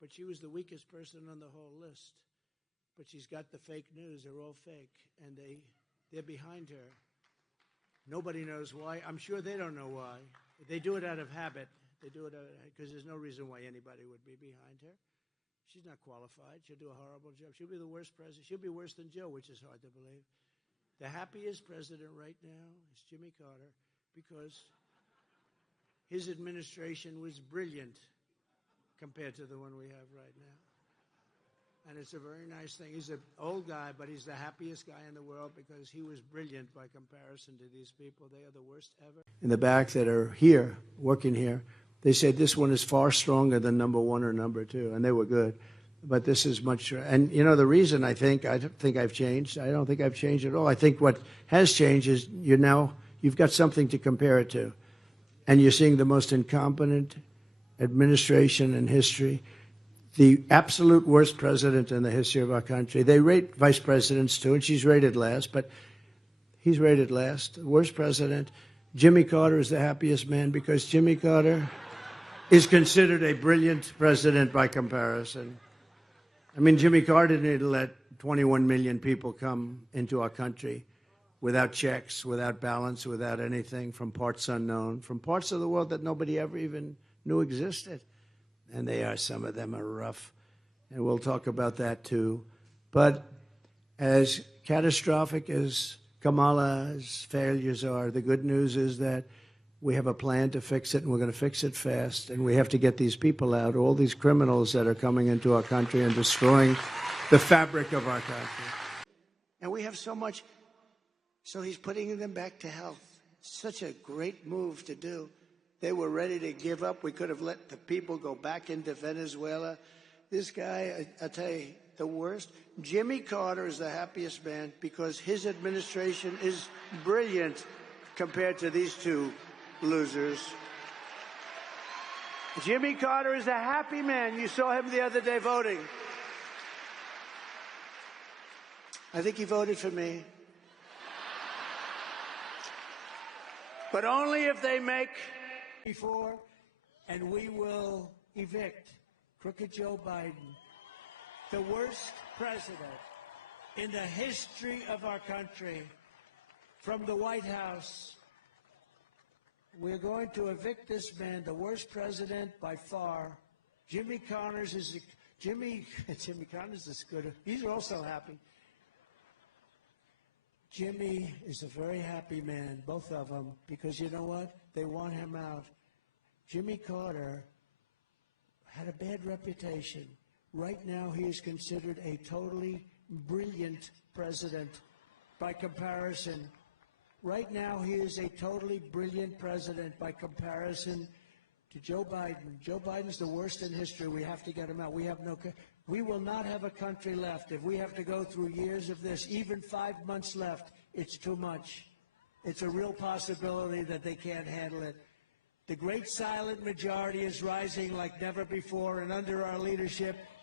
but she was the weakest person on the whole list. But she's got the fake news. They're all fake, and they're behind her. Nobody knows why. I'm sure they don't know why. They do it out of habit. They do it because there's no reason why anybody would be behind her. She's not qualified. She'll do a horrible job. She'll be the worst president. She'll be worse than Joe, which is hard to believe. The happiest president right now is Jimmy Carter because his administration was brilliant compared to the one we have right now. And it's a very nice thing. He's an old guy, but he's the happiest guy in the world because he was brilliant by comparison to these people. They are the worst ever. In the back that are here, working here, they said this one is far stronger than number one or number two, and they were good. But this is much, and you know, the reason I don't think I've changed. I don't think I've changed at all. I think what has changed is you've got something to compare it to. And you're seeing the most incompetent administration in history, the absolute worst president in the history of our country. They rate vice presidents too, and she's rated last, but he's rated last. The worst president. Jimmy Carter is the happiest man because Jimmy Carter is considered a brilliant president by comparison. I mean, Jimmy Carter didn't let 21 million people come into our country without checks, without balance, without anything, from parts unknown, from parts of the world that nobody ever even knew existed. And some of them are rough. And we'll talk about that too. But as catastrophic as Kamala's failures are, the good news is that we have a plan to fix it, and we're going to fix it fast. And we have to get these people out, all these criminals that are coming into our country and destroying the fabric of our country. And we have so much. So he's putting them back to health. Such a great move to do. They were ready to give up. We could have let the people go back into Venezuela. This guy, I tell you, the worst. Jimmy Carter is the happiest man because his administration is brilliant compared to these two losers. Jimmy Carter is a happy man. You saw him the other day voting. I think he voted for me. But only if they make before, and we will evict crooked Joe Biden, the worst president in the history of our country, from the White House. We're going to evict this man, the worst president by far. Jimmy Connors is good. These are also happy. Jimmy is a very happy man, both of them, because you know what? They want him out. Jimmy Carter had a bad reputation. Right now, he is considered a totally brilliant president by comparison. Right now, he is a totally brilliant president by comparison to Joe Biden. Joe Biden's the worst in history. We have to get him out. We will not have a country left. If we have to go through years of this, even 5 months left, it's too much. It's a real possibility that they can't handle it. The great silent majority is rising like never before, and under our leadership,